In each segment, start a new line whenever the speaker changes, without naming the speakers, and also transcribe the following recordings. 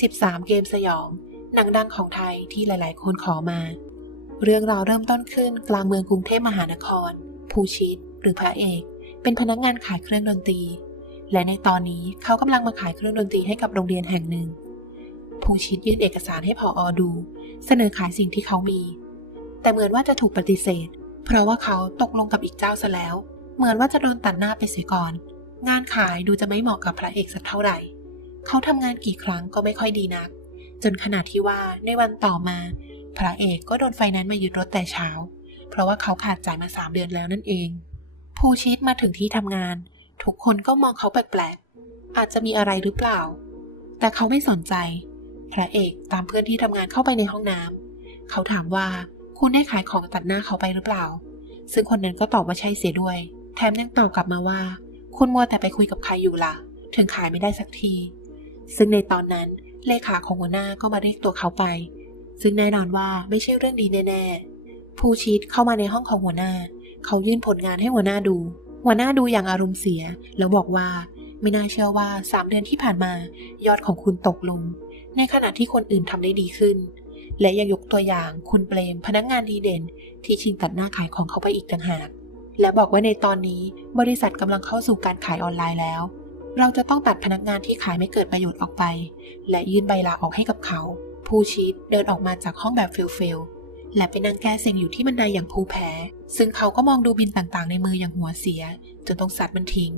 13 เกมสยอง หนังดังของไทยที่หลาย ๆ คนขอมา เรื่องราวเริ่มต้นขึ้นกลางเมืองกรุงเทพมหานคร ภูชิต หรือพระเอก เป็นพนักงานขายเครื่องดนตรี และในตอนนี้เขากำลังมาขายเครื่องดนตรีให้กับโรงเรียนแห่งหนึ่ง ภูชิตยื่นเอกสารให้พออดู เสนอขายสิ่งที่เขามี แต่เหมือนว่าจะถูกปฏิเสธ เพราะว่าเขาตกลงกับอีกเจ้าซะแล้ว เหมือนว่าจะโดนตัดหน้าไปเสียก่อน งานขายดูจะไม่เหมาะกับพระเอกสักเท่าไหร่ เขาทำงานกี่ครั้งก็ไม่ค่อยดีนัก จนขนาดที่ว่าในวันต่อมา พระเอกก็โดนไฟแนนซ์มายึดรถแต่เช้า เพราะว่าเขาขาดจ่ายมาสามเดือนแล้วนั่นเอง ภูชิตมาถึงที่ทำงาน ทุกคนก็มองเขาแปลกๆอาจจะมีอะไรหรือเปล่า แต่เขาไม่สนใจ พระเอกตามเพื่อนที่ทำงานเข้าไปในห้องน้ำเขาถามว่าคุณได้ขายของตัดหน้าเขาไปหรือเปล่า ซึ่งคนนั้นก็ตอบว่าใช่เสียด้วย แถมยังตอบกลับมาว่า คุณมัวแต่ไปคุยกับใครอยู่ล่ะ ถึงขายไม่ได้สักที ซึ่งในตอนนั้นเลขาของหัวหน้าก็มาเรียกตัวเขาไป ซึ่งแน่นอนว่าไม่ใช่เรื่องดีแน่ๆผู้ชิดเข้ามาในห้องของหัวหน้า เขายื่นผลงานให้หัวหน้าดู หัวหน้าดูอย่างอารมณ์เสีย แล้วบอกว่าไม่น่าเชื่อว่าสามเดือนที่ผ่านมายอดของคุณตกลง ในขณะที่คนอื่นทำได้ดีขึ้น และยังยกตัวอย่างคุณเปรมพนักงานดีเด่น ที่ชิงตัดหน้าขายของเขาไปอีกต่างหากและบอกว่าในตอนนี้บริษัทกำลังเข้าสู่การขายออนไลน์แล้ว เราจะต้องตัดพนักงานที่ขายไม่เกิดประโยชน์ออกไป และยื่นใบลาออกให้กับเขา ผู้ชีตเดินออกมาจากห้องแบบเฟลๆและไปนั่งแก้เซ็งอยู่ที่บันไดอย่างภูแพ้ ซึ่งเขาก็มองดูบินต่างๆ ในมืออย่างหัวเสีย จนต้องสัตว์มันทิ้ง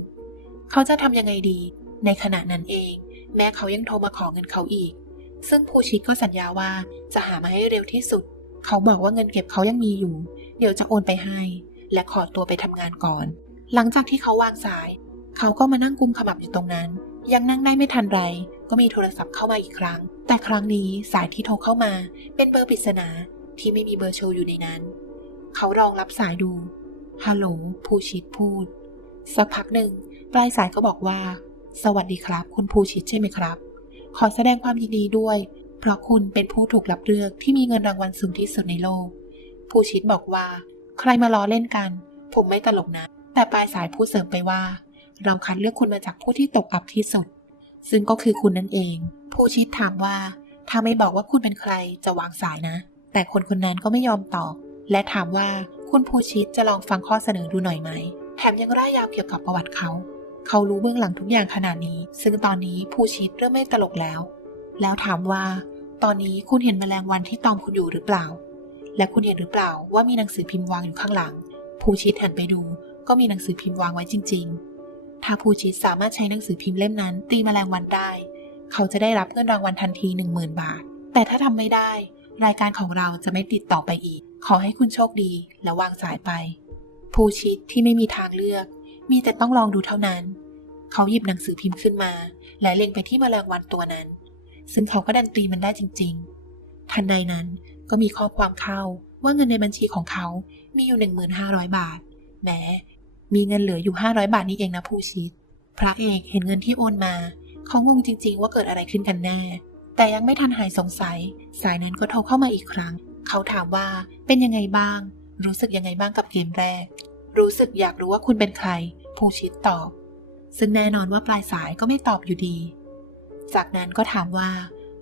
เขาจะทำยังไงดี ในขณะนั้นเอง แม่เขายังโทรมาขอเงินเขาอีก ซึ่งภูชิตก็สัญญาว่าจะหามาให้เร็วที่สุด เขาบอกว่าเงินเก็บเขายังมีอยู่ เดี๋ยวจะโอนไปให้ และขอตัวไปทำงานก่อน หลังจากที่เขาวางสาย เขาก็มานั่งกุมขมับอยู่ตรงนั้น ยังนั่งได้ไม่ทันไร ก็มีโทรศัพท์เข้ามาอีกครั้ง แต่ครั้งนี้สายที่โทรเข้ามา เป็นเบอร์ปริศนาที่ไม่มีเบอร์โชว์อยู่ในนั้น เขาลองรับสายดูฮัลโหลภูชิตพูด สักพักหนึ่งปลายสายก็บอกว่า สวัสดีครับ คุณภูชิตใช่ไหมครับ ขอแสดงความยินดีด้วย เพราะคุณเป็นผู้ถูกรับเลือกที่มีเงินรางวัลสูงที่สุดในโลก ภูชิตบอกว่า ใครมาล้อเล่นกัน ผมไม่ตลกนะ แต่ปลายสายพูดเสริมไปว่า เราคัดเลือกคุณมาจากผู้ที่ตกอับที่สุด ซึ่งก็คือคุณนั่นเอง ผู้ชิดถามว่า ถ้าไม่บอกว่าคุณเป็นใครจะวางสายนะ แต่คนคนนั้นก็ไม่ยอมตอบ และถามว่าคุณผู้ชิดจะลองฟังข้อเสนอดูหน่อยไหม แถมยังร่ายยาวเกี่ยวกับประวัติเขา เขารู้เบื้องหลังทุกอย่างขนาดนี้ ซึ่งตอนนี้ผู้ชิดเริ่มไม่ตลกแล้ว แล้วถามว่า ตอนนี้คุณเห็นแมลงวันที่ตอมคุณอยู่หรือเปล่า และคุณเห็นหรือเปล่าว่ามีหนังสือพิมพ์วางอยู่ข้างหลัง ผู้ชิดหันไปดู ก็มีหนังสือพิมพ์วางไว้จริง ๆ ถ้าผู้ชิดสามารถใช้หนังสือพิมพ์เล่มนั้น ตีแมลงวันได้ เขาจะได้รับเงินรางวัลทันทีหนึ่งหมื่นบาท แต่ถ้าทำไม่ได้ รายการของเราจะไม่ติดต่อไปอีก ขอให้คุณโชคดีและวางสายไป ผู้ชิดที่ไม่มีทางเลือก มีแต่ต้องลองดูเท่านั้น เขาหยิบหนังสือพิมพ์ขึ้นมา และเล็งไปที่แมลงวันตัวนั้น ซึ่งเขาก็ดันตีมันได้จริง ๆ ทันใดนั้นก็มีข้อความเข้าว่าเงินในบัญชีของเขามีอยู่ 1,500 บาทแหม มีเงินเหลืออยู่ 500 บาทนี่เองนะผู้ชิด พระเอกเห็นเงินที่โอนมา เขางงจริง ๆ ว่าเกิดอะไรขึ้นกันแน่ แต่ยังไม่ทันหายสงสัย สายนั้นก็โทรเข้ามาอีกครั้ง เขาถามว่าเป็นยังไงบ้าง รู้สึกยังไงบ้างกับเกมแรก รู้สึกอยากรู้ว่าคุณเป็นใคร ผู้ชิดตอบ ซึ่งแน่นอนว่าปลายสายก็ไม่ตอบอยู่ดี จากนั้นก็ถามว่า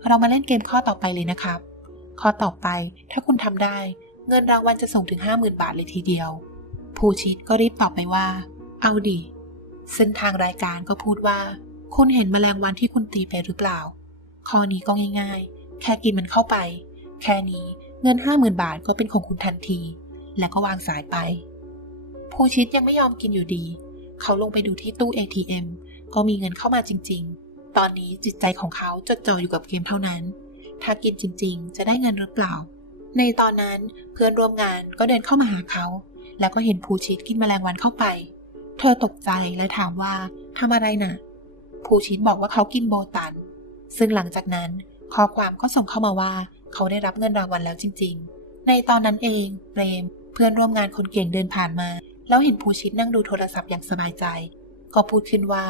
เรามาเล่นเกมข้อต่อไปเลยนะครับ ข้อต่อไปถ้าคุณทำได้ เงินรางวัลจะส่งถึง 50,000 บาทเลยทีเดียว ผู้ชิดก็รีบตอบไปว่า เอาดีซึ่งทางรายการก็พูดว่า คุณเห็นแมลงวันที่คุณตีไปหรือเปล่า ข้อนี้ก็ง่ายๆ แค่กินมันเข้าไป แค่นี้เงิน50,000บาทก็เป็นของคุณทันที แล้วก็วางสายไปผู้ชิดยังไม่ยอมกินอยู่ดี เขาลงไปดูที่ตู้ ATM ก็มีเงินเข้ามาจริง ๆ ตอนนี้จิตใจของเขาจดจ่ออยู่กับเกมเท่านั้น ถ้ากินจริง ๆ จะได้เงินหรือเปล่า ในตอนนั้นเพื่อนร่วมงานก็เดินเข้ามาหาเขา แล้วก็เห็นภูชิตกินแมลงวันเข้าไป เธอตกใจและถามว่าทำอะไรน่ะ ภูชิตบอกว่าเขากินโบตัน ซึ่งหลังจากนั้นข้อความก็ส่งเข้ามาว่าเขาได้รับเงินรางวัลแล้วจริง ๆ ในตอนนั้นเองเปรมเพื่อนร่วมงานคนเก่งเดินผ่านมา แล้วเห็นภูชิตนั่งดูโทรศัพท์อย่างสบายใจ ก็พูดขึ้นว่า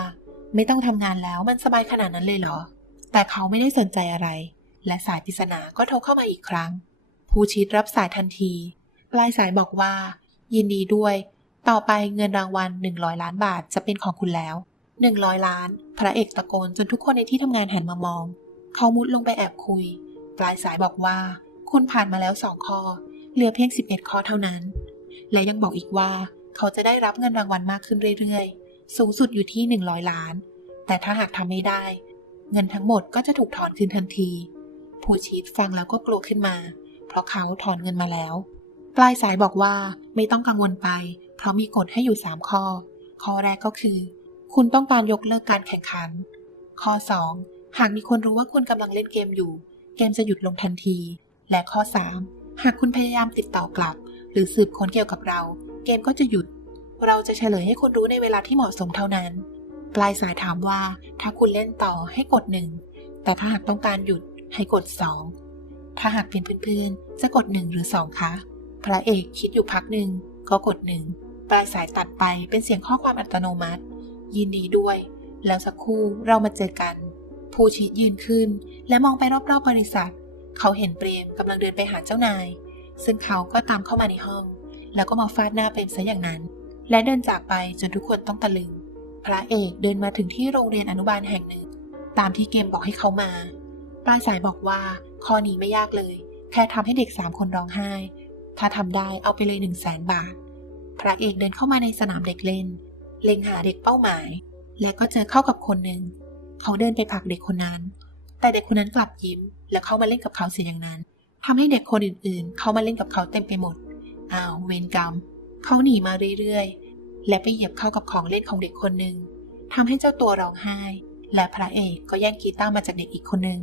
ไม่ต้องทำงานแล้วมันสบายขนาดนั้นเลยเหรอ แต่เขาไม่ได้สนใจอะไร และสายปริศนาก็โทรเข้ามาอีกครั้ง ภูชิตรับสายทันทีปลายสายบอกว่า ยินดีด้วย ต่อไปเงินรางวัล 100 ล้านบาทจะเป็นของคุณแล้ว 100 ล้าน พระเอกตะโกนจนทุกคนในที่ทำงานหันมามอง เขามุดลงไปแอบคุย ปลายสายบอกว่า คุณผ่านมาแล้วสองข้อ เหลือเพียง 11 ข้อเท่านั้น และยังบอกอีกว่า เขาจะได้รับเงินรางวัลมากขึ้นเรื่อยๆ สูงสุดอยู่ที่ 100 ล้าน แต่ถ้าหากทำไม่ได้ เงินทั้งหมดก็จะถูกถอนคืนทันที ผู้ชีตฟังแล้วก็กลัวขึ้นมา เพราะเขาถอนเงินมาแล้ว ปลายสายบอกว่าไม่ต้องกังวลไป เพราะมีกฎให้อยู่ 3 ข้อ ข้อแรกก็คือ คุณต้องการยกเลิกการแข่งขัน ข้อ 2 หากมีคนรู้ว่าคุณกำลังเล่นเกมอยู่ เกมจะหยุดลงทันที และข้อ 3 หากคุณพยายามติดต่อกลับ หรือสืบค้นเกี่ยวกับเรา เกมก็จะหยุด เราจะเฉลยให้คุณรู้ในเวลาที่เหมาะสมเท่านั้น ปลายสายถามว่า ถ้าคุณเล่นต่อให้กดหนึ่งแต่ถ้าหากต้องการหยุดให้กด 2 ถ้าหากเป็นเพื่อนๆจะกด 1 หรือ 2 คะ พระเอกคิดอยู่พักหนึ่งก็กดหนึ่งปลายสายตัดไปเป็นเสียงข้อความอัตโนมัติ ยินดีด้วย แล้วสักครู่เรามาเจอกัน ผู้ชีตยืนขึ้น และมองไปรอบๆบริษัท เขาเห็นเปรมกำลังเดินไปหาเจ้านาย ซึ่งเขาก็ตามเข้ามาในห้อง แล้วก็มาฟาดหน้าเปรมซะอย่างนั้น และเดินจากไปจนทุกคนต้องตะลึง พระเอกเดินมาถึงที่โรงเรียนอนุบาลแห่งหนึ่ง ตามที่เกมบอกให้เขามา ปลายสายบอกว่าข้อนี้ไม่ยากเลย แค่ทำให้เด็กสามคนร้องไห้ ถ้าทำได้เอาไปเลยหนึ่งแสนบาท พระเอกเดินเข้ามาในสนามเด็กเล่น เล็งหาเด็กเป้าหมาย และก็เจอเข้ากับคนหนึ่ง เขาเดินไปผลักเด็กคนนั้น แต่เด็กคนนั้นกลับยิ้ม และเข้ามาเล่นกับเขาเสียอย่างนั้นทำให้เด็กคนอื่นๆ เข้ามาเล่นกับเขาเต็มไปหมด อ้าวเวรกรรม เขาหนีมาเรื่อยๆ และไปเหยียบเข้ากับของเล่นของเด็กคนหนึ่งทำให้เจ้าตัวร้องไห้ และพระเอกก็แย่งกีตาร์มาจากเด็กอีกคนหนึ่ง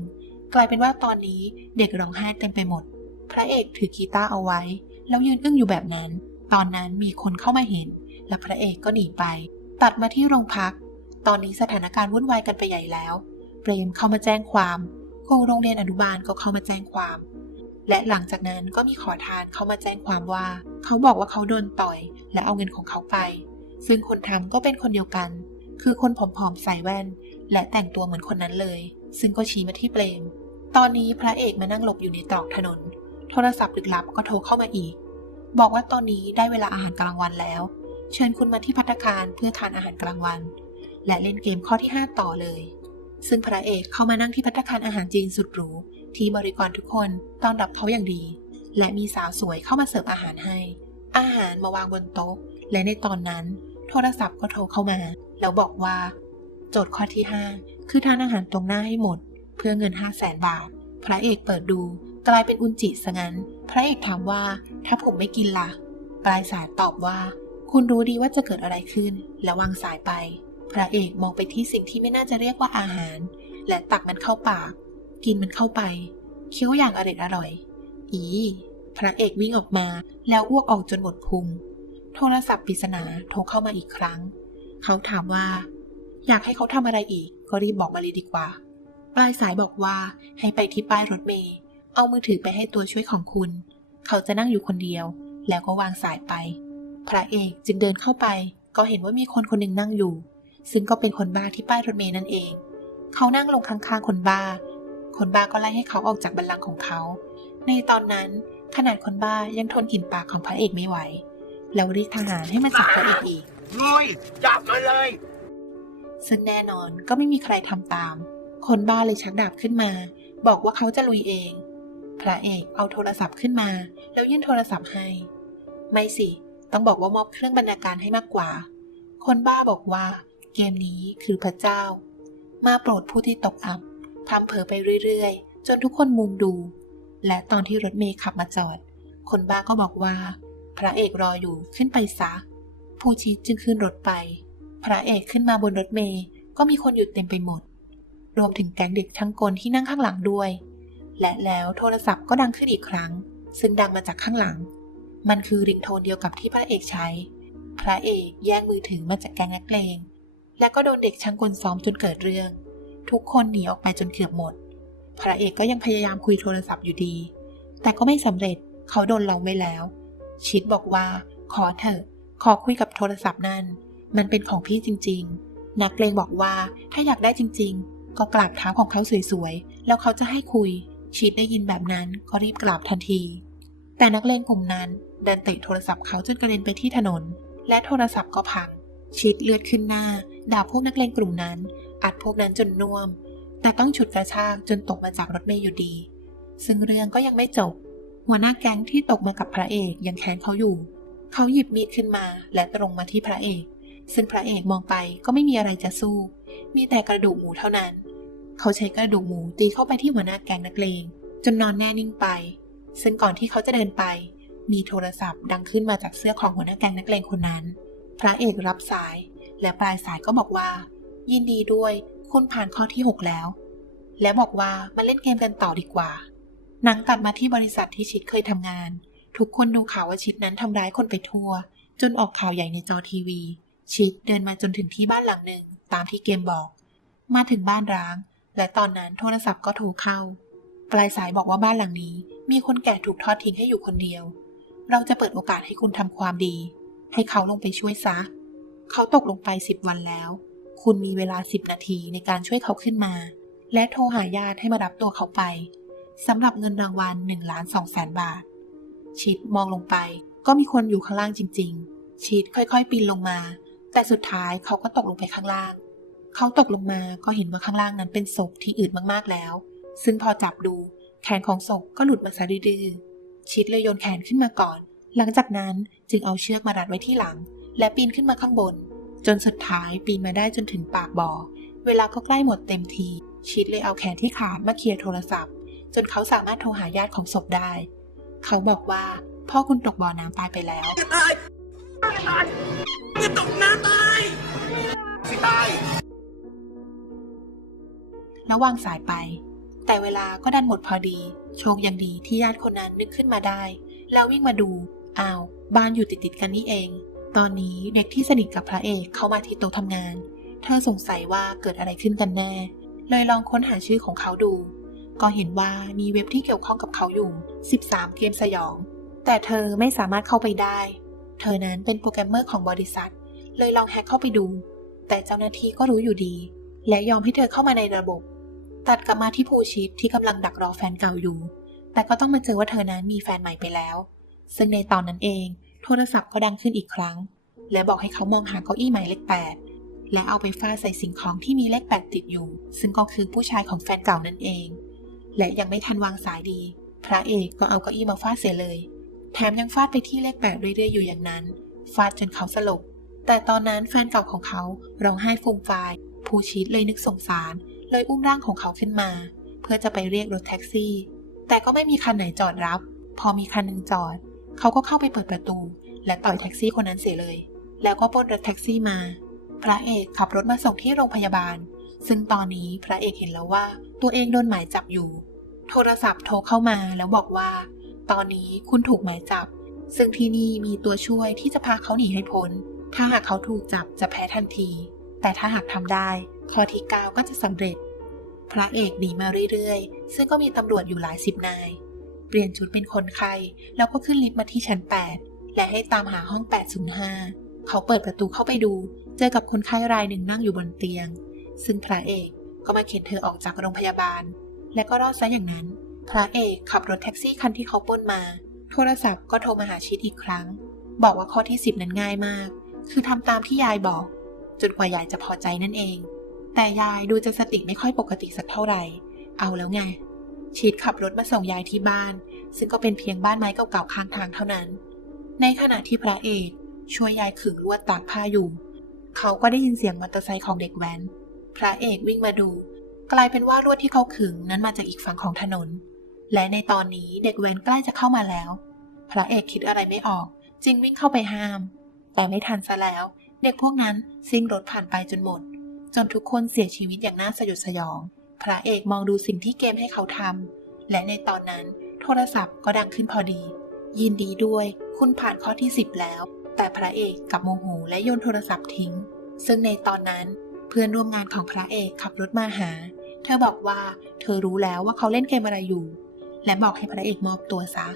กลายเป็นว่าตอนนี้เด็กร้องไห้เต็มไปหมด พระเอกถือกีตาร์เอาไว้ แล้วยืนอึ้งอยู่แบบนั้น ตอนนั้นมีคนเข้ามาเห็น และพระเอกก็หนีไป ตัดมาที่โรงพัก ตอนนี้สถานการณ์วุ่นวายกันไปใหญ่แล้ว เปรมเข้ามาแจ้งความครูโรงเรียนอนุบาลก็เข้ามาแจ้งความ และหลังจากนั้นก็มีขอทานเข้ามาแจ้งความว่า เขาบอกว่าเขาโดนต่อย และเอาเงินของเขาไป ซึ่งคนทำก็เป็นคนเดียวกัน คือคนผอมๆใส่แว่น และแต่งตัวเหมือนคนนั้นเลย ซึ่งก็ชี้มาที่เปรม ตอนนี้พระเอกมานั่งหลบอยู่ในตรอกถนน โทรศัพท์ลึกลับก็โทรเข้ามาอีก บอกว่าตอนนี้ได้เวลาอาหารกลางวันแล้ว เชิญคุณมาที่พัตตาคารเพื่อทานอาหารกลางวัน และเล่นเกมข้อที่ 5 ต่อเลย ซึ่งพระเอกเข้ามานั่งที่พัตตาคารอาหารจีนสุดหรูที่บริกรทุกคนต้อนรับเขาอย่างดี และมีสาวสวยเข้ามาเสิร์ฟอาหารให้ อาหารมาวางบนโต๊ะ และในตอนนั้น โทรศัพท์ก็โทรเข้ามา แล้วบอกว่า โจทย์ข้อที่ 5 คือทานอาหารตรงหน้าให้หมด เพื่อเงิน 5 0 0แสนบาท พระเอกเปิดดู กลายเป็นอุนจิซะงั้น พระเอกถามว่า ถ้าผมไม่กินล่ะ ปลายสายตอบว่า คุณรู้ดีว่าจะเกิดอะไรขึ้น และวางสายไป พระเอกมองไปที่สิ่งที่ไม่น่าจะเรียกว่าอาหาร และตักมันเข้าปาก กินมันเข้าไป เคี้ยวอย่างอร่อยอร่อย อี พระเอกวิ่งออกมา แล้วอ้วกออกจนหมดพุง โทรศัพท์ปริศนาโทรเข้ามาอีกครั้ง เขาถามว่า อยากให้เขาทำอะไรอีก ก็รีบบอกมาเลยดีกว่า ปลายสายบอกว่าให้ไปที่ป้ายรถเมล์ เอามือถือไปให้ตัวช่วยของคุณ เขาจะนั่งอยู่คนเดียว แล้วก็วางสายไป พระเอกจึงเดินเข้าไป ก็เห็นว่ามีคนคนหนึ่งนั่งอยู่ ซึ่งก็เป็นคนบ้าที่ป้ายรถเมล์นั่นเอง เขานั่งลงข้างๆคนบ้า คนบ้าก็ไล่ให้เขาออกจากบัลลังก์ของเขา ในตอนนั้นขนาดคนบ้ายังทนกลิ่นปากของพระเอกไม่ไหว แล้วเรียกทหารให้มาจับพระเอกอีก
ลุยจับมันเลย
ซึ่งแน่นอนก็ไม่มีใครทำตาม คนบ้าเลยชักดาบขึ้นมา บอกว่าเขาจะลุยเอง พระเอกเอาโทรศัพท์ขึ้นมา แล้วยื่นโทรศัพท์ให้ ไม่สิ ต้องบอกว่ามอบเครื่องบรรณาการให้มากกว่า คนบ้าบอกว่า เกมนี้คือพระเจ้า มาโปรดผู้ที่ตกอับทำเผลอไปเรื่อยๆ จนทุกคนมุงดู และตอนที่รถเมย์ขับมาจอด คนบ้าก็บอกว่า พระเอกรออยู่ขึ้นไปซะ ผู้ชี้จึงขึ้นรถไป พระเอกขึ้นมาบนรถเมย์ก็มีคนอยู่เต็มไปหมด รวมถึงแก๊งเด็กทั้งกลที่นั่งข้างหลังด้วย และแล้วโทรศัพท์ก็ดังขึ้นอีกครั้ง ซึ่งดังมาจากข้างหลัง มันคือริงโทนเดียวกับที่พระเอกใช้ พระเอกแย่งมือถือมาจากแก๊งนักเลง และก็โดนเด็กช่างกลซ้อมจนเกิดเรื่อง ทุกคนหนีออกไปจนเกือบหมด พระเอกก็ยังพยายามคุยโทรศัพท์อยู่ดี แต่ก็ไม่สำเร็จเขาโดนล้อมไว้แล้ว ชิดบอกว่า ขอเถอะ ขอคุยกับโทรศัพท์นั่น มันเป็นของพี่จริง ๆ นักเลงบอกว่าถ้าอยากได้จริง ๆ ก็กราบเท้าของเขาสวยๆ แล้วเขาจะให้คุย ชิดได้ยินแบบนั้นก็รีบกราบทันที แต่นักเลงกลุ่มนั้นดันเตะโทรศัพท์เขาจนกระเด็นไปที่ถนน และโทรศัพท์ก็พังชิดเลือดขึ้นหน้า ด่าพวกนักเลงกลุ่มนั้น อัดพวกนั้นจนน่วม แต่ต้องฉุดกระชากจนตกมาจากรถเมล์อยู่ดี ซึ่งเรื่องก็ยังไม่จบ หัวหน้าแก๊งที่ตกมากับพระเอกยังแค้นเขาอยู่ เขาหยิบมีดขึ้นมาและตรงมาที่พระเอก ซึ่งพระเอกมองไปก็ไม่มีอะไรจะสู้ มีแต่กระดูกหมูเท่านั้น เขาใช้กระดูกหมูตีเข้าไปที่หัวหน้าแก๊งนักเลง จนนอนแน่นิ่งไป ซึ่งก่อนที่เขาจะเดินไป มีโทรศัพท์ดังขึ้นมาจากเสื้อของหัวหน้าแก๊งนักเลงคนนั้น พระเอกรับสาย และปลายสายก็บอกว่า ยินดีด้วย คุณผ่านข้อที่ 6 แล้ว และบอกว่ามาเล่นเกมกันต่อดีกว่า หนังตัดมาที่บริษัทที่ชิดเคยทำงาน ทุกคนดูข่าวว่าชิดนั้นทำร้ายคนไปทั่ว จนออกข่าวใหญ่ในจอทีวี ชิดเดินมาจนถึงที่บ้านหลังหนึ่งตามที่เกมบอก มาถึงบ้านร้าง และตอนนั้นโทรศัพท์ก็โทรเข้า ปลายสายบอกว่าบ้านหลังนี้ มีคนแก่ถูกทอดทิ้งให้อยู่คนเดียว เราจะเปิดโอกาสให้คุณทำความดี ให้เขาลงไปช่วยซะ เขาตกลงไปสิบวันแล้ว คุณมีเวลาสิบนาทีในการช่วยเขาขึ้นมา และโทรหาญาติให้มารับตัวเขาไปสำหรับเงินรางวัล1ล้าน2แสนบาท ชิดมองลงไปก็มีคนอยู่ข้างล่างจริง ๆ ชิดค่อยๆ ปีนลงมา แต่สุดท้ายเขาก็ตกลงไปข้างล่าง เขาตกลงมาก็เห็นว่าข้างล่างนั้นเป็นศพที่อืดมากๆแล้ว ซึ่งพอจับดูแขนของศพก็หลุดมาซะดื้อชิดเลยโยนแขนขึ้นมาก่อน หลังจากนั้นจึงเอาเชือกมารัดไว้ที่หลัง และปีนขึ้นมาข้างบน จนสุดท้ายปีนมาได้จนถึงปากบ่อ เวลาก็ใกล้หมดเต็มที ชิดเลยเอาแขนที่ขาดมาเคลียร์โทรศัพท์ จนเขาสามารถโทรหาญาติของศพได้ เขาบอกว่าพ่อคุณตกบ่อน้ำตายไปแล้ว
จะตายตายตกน้ำตายสิตาย
แล้ววางสายไป แต่เวลาก็ดันหมดพอดี โชคยังดีที่ญาติคนนั้นนึกขึ้นมาได้ แล้ววิ่งมาดูอ้าวบ้านอยู่ติดติดกันนี่เอง ตอนนี้เด็กที่สนิทกับพระเอกเข้ามาที่โต๊ะทำงาน เธอสงสัยว่าเกิดอะไรขึ้นกันแน่ เลยลองค้นหาชื่อของเขาดู ก็เห็นว่ามีเว็บที่เกี่ยวข้องกับเขาอยู่ 13 เกมสยอง แต่เธอไม่สามารถเข้าไปได้ เธอนั้นเป็นโปรแกรมเมอร์ของบริษัท เลยลองแฮกเข้าไปดู แต่เจ้าหน้าที่ก็รู้อยู่ดี และยอมให้เธอเข้ามาในระบบ ตัดกลับมาที่ภูชิตที่กำลังดักรอแฟนเก่าอยู่ แต่ก็ต้องมาเจอว่าเธอนั้นมีแฟนใหม่ไปแล้ว ซึ่งในตอนนั้นเอง โทรศัพท์ก็ดังขึ้นอีกครั้ง และบอกให้เขามองหาเก้าอี้หมายเลขแปดและเอาไปฟาดใส่สิ่งของที่มีเลขแปดติดอยู่ ซึ่งก็คือผู้ชายของแฟนเก่านั่นเอง และยังไม่ทันวางสายดี พระเอกก็เอาเก้าอี้มาฟาดเสียเลย แถมยังฟาดไปที่เลขแปดเรื่อยๆอยู่อย่างนั้น ฟาดจนเขาสลบ แต่ตอนนั้นแฟนเก่าของเขาร้องไห้ฟูมฟาย ผู้ชีตเลยนึกสงสาร เลยอุ้มร่างของเขาขึ้นมา เพื่อจะไปเรียกรถแท็กซี่ แต่ก็ไม่มีคันไหนจอดรับ พอมีคันหนึ่งจอด เขาก็เข้าไปเปิดประตู และต่อยแท็กซี่คนนั้นเสียเลย แล้วก็ปล้นรถแท็กซี่มา พระเอกขับรถมาส่งที่โรงพยาบาล ซึ่งตอนนี้พระเอกเห็นแล้วว่าตัวเองโดนหมายจับอยู่ โทรศัพท์โทรเข้ามาแล้วบอกว่า ตอนนี้คุณถูกหมายจับ ซึ่งที่นี่มีตัวช่วยที่จะพาเขาหนีให้พ้น ถ้าหากเขาถูกจับจะแพ้ทันที แต่ถ้าหากทำได้ข้อที่ 9 ก็จะสำเร็จ พระเอกหนีมาเรื่อยๆ ซึ่งก็มีตำรวจอยู่หลายสิบนาย เปลี่ยนชุดเป็นคนไข้แล้วก็ขึ้นลิฟต์มาที่ชั้น 8 และให้ตามหาห้อง 805 เขาเปิดประตูเข้าไปดู เจอกับคนไข้รายหนึ่งนั่งอยู่บนเตียง ซึ่งพระเอกก็มาเข็นเธอออกจากโรงพยาบาล และก็รอดซะอย่างนั้น พระเอกขับรถแท็กซี่คันที่เขาป้นมา โทรศัพท์ก็โทรมาหาชิดอีกครั้ง บอกว่าข้อที่ 10 นั้นง่ายมาก คือทำตามที่ยายบอก จนกว่ายายจะพอใจนั่นเอง แต่ยายดูจะสติไม่ค่อยปกติสักเท่าไหร่ เอาแล้วไงชิดขับรถมาส่งยายที่บ้าน ซึ่งก็เป็นเพียงบ้านไม้เก่าๆข้างทางเท่านั้น ในขณะที่พระเอกช่วยยายขึงลวดตากผ้าอยู่ เขาก็ได้ยินเสียงมอเตอร์ไซค์ของเด็กแว้น พระเอกวิ่งมาดู กลายเป็นว่าลวดที่เขาขึงนั้นมาจากอีกฝั่งของถนน และในตอนนี้เด็กแว้นใกล้จะเข้ามาแล้ว พระเอกคิดอะไรไม่ออก จึงวิ่งเข้าไปห้าม แต่ไม่ทันซะแล้ว เด็กพวกนั้นซิ่งรถผ่านไปจนหมด จนทุกคนเสียชีวิตอย่างน่าสยดสยอง พระเอกมองดูสิ่งที่เกมให้เขาทำ และในตอนนั้นโทรศัพท์ก็ดังขึ้นพอดี ยินดีด้วยคุณผ่านข้อที่ 10 แล้ว แต่พระเอกกับโมโหและโยนโทรศัพท์ทิ้ง ซึ่งในตอนนั้นเพื่อนร่วมงานของพระเอกขับรถมาหา เธอบอกว่าเธอรู้แล้วว่าเขาเล่นเกมอะไรอยู่ และบอกให้พระเอกมอบตัวซะ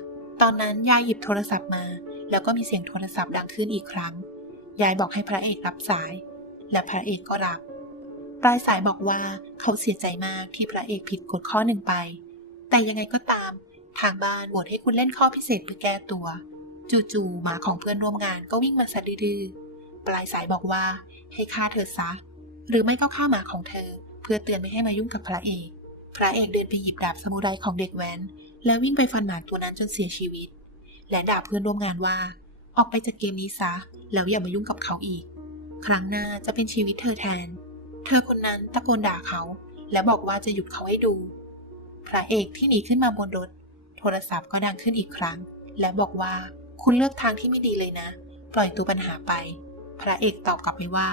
ตอนนั้นยายหยิบโทรศัพท์มา แล้วก็มีเสียงโทรศัพท์ดังขึ้นอีกครั้ง ยายบอกให้พระเอกรับสาย และพระเอกก็รับ ปลายสายบอกว่าเขาเสียใจมากที่พระเอกผิดกฎข้อหนึ่งไป แต่ยังไงก็ตาม ทางบ้านบวชให้คุณเล่นข้อพิเศษเพื่อแก้ตัว จู่ๆหมาของเพื่อนร่วมงานก็วิ่งมาสะดื้อปลายสายบอกว่าให้ฆ่าเธอซะ หรือไม่ก็ฆ่าหมาของเธอเพื่อพื่อเตือนไม่ให้มายุ่งกับพระเอก พระเอกเดินไปหยิบดาบสมุไรของเด็กแว้น แล้ววิ่งไปฟันหมาตัวนั้นจนเสียชีวิต และด่าเพื่อนร่วมงานว่า ออกไปจากเกมนี้ซะ แล้วอย่ามายุ่งกับเขาอีก ครั้งหน้าจะเป็นชีวิตเธอแทน เธอคนนั้นตะโกนด่าเขา และบอกว่าจะหยุดเขาให้ดู พระเอกที่หนีขึ้นมาบนรถ โทรศัพท์ก็ดังขึ้นอีกครั้ง และบอกว่าคุณเลือกทางที่ไม่ดีเลยนะ ปล่อยตัวปัญหาไป พระเอกตอบกลับไปว่า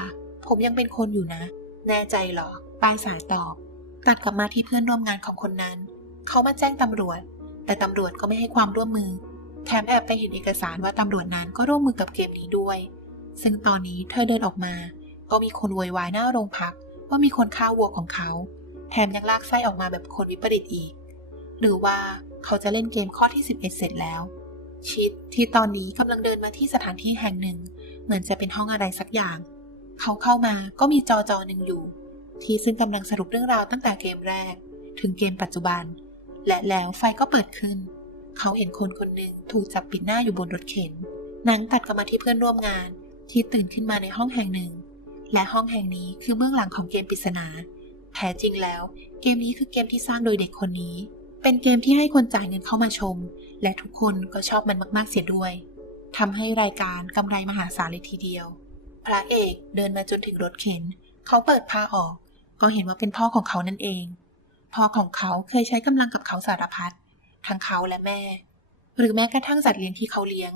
ผมยังเป็นคนอยู่นะ แน่ใจหรอปลายสายตอบ ตัดกลับมาที่เพื่อนร่วมงานของคนนั้น เขามาแจ้งตำรวจ แต่ตำรวจก็ไม่ให้ความร่วมมือ แถมแอบไปเห็นเอกสารว่าตำรวจนั้นก็ร่วมมือกับเกมนี้ด้วย ซึ่งตอนนี้เธอเดินออกมา ก็มีคนโวยวายหน้าโรงพักว่ามีคนฆ่าวัวของเขา แถมยังลากไส้ออกมาแบบคนวิปริตอีก หรือว่าเขาจะเล่นเกมข้อที่ 11 เสร็จแล้ว ชิดที่ตอนนี้กำลังเดินมาที่สถานที่แห่งหนึ่ง เหมือนจะเป็นห้องอะไรสักอย่าง เขาเข้ามาก็มีจอจอหนึ่งอยู่ ที่ซึ่งกำลังสรุปเรื่องราวตั้งแต่เกมแรก ถึงเกมปัจจุบัน และแล้วไฟก็เปิดขึ้น เขาเห็นคนคนหนึ่งถูกจับปิดหน้าอยู่บนรถเข็นนังตัดกลับมาที่เพื่อนร่วมงานที่ตื่นขึ้นมาในห้องแห่งหนึ่ง และห้องแห่งนี้คือเบื้องหลังของเกมปริศนา แท้จริงแล้ว เกมนี้คือเกมที่สร้างโดยเด็กคนนี้ เป็นเกมที่ให้คนจ่ายเงินเข้ามาชม และทุกคนก็ชอบมันมากๆเสียด้วยทำให้รายการกำไรมหาศาลเลยทีเดียว พระเอกเดินมาจนถึงรถเข็น เขาเปิดผ้าออก ก็เห็นว่าเป็นพ่อของเขานั่นเอง พ่อของเขาเคยใช้กำลังกับเขาสารพัดทั้งเขาและแม่ หรือแม้กระทั่งสัตว์เลี้ยงที่เขาเลี้ยง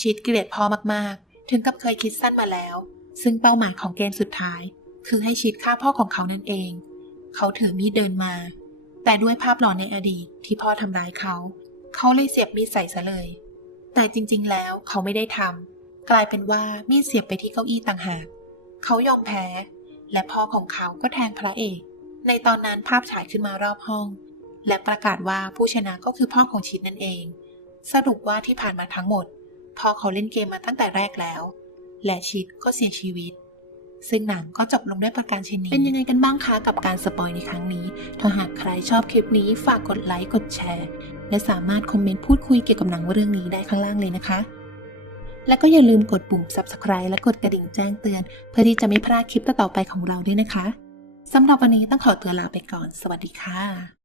ชิดเกลียดพ่อมากๆ ถึงกับเคยคิดสั้นมาแล้ว ซึ่งเป้าหมายของเกมสุดท้าย คือให้ชิดฆ่าพ่อของเขานั่นเอง เขาถือมีดเดินมา แต่ด้วยภาพหลอนในอดีตที่พ่อทำร้ายเขา เขาเลยเสียบมีดใส่ซะเลย แต่จริง ๆ แล้วเขาไม่ได้ทำกลายเป็นว่ามีดเสียบไปที่เก้าอี้ต่างหาก เขายอมแพ้ และพ่อของเขาก็แทงพระเอก ในตอนนั้นภาพฉายขึ้นมารอบห้อง และประกาศว่าผู้ชนะก็คือพ่อของชิดนั่นเอง สรุปว่าที่ผ่านมาทั้งหมดพ่อเขาเล่นเกมมาตั้งแต่แรกแล้ว และชิดก็เสียชีวิต ซึ่งหนังก็จบลงด้วยประการเช่นนี้ เป็นยังไงกันบ้างคะกับการสปอยในครั้งนี้ ถ้าหากใครชอบคลิปนี้ฝากกดไลค์กดแชร์ และสามารถคอมเมนต์พูดคุยเกี่ยวกับหนังเรื่องนี้ได้ข้างล่างเลยนะคะ และก็อย่าลืมกดปุ่ม subscribe และกดกระดิ่งแจ้งเตือน เพื่อที่จะไม่พลาดคลิปต่อๆไปของเราด้วยนะคะสำหรับวันนี้ต้องขอตัวลาไปก่อน สวัสดีค่ะ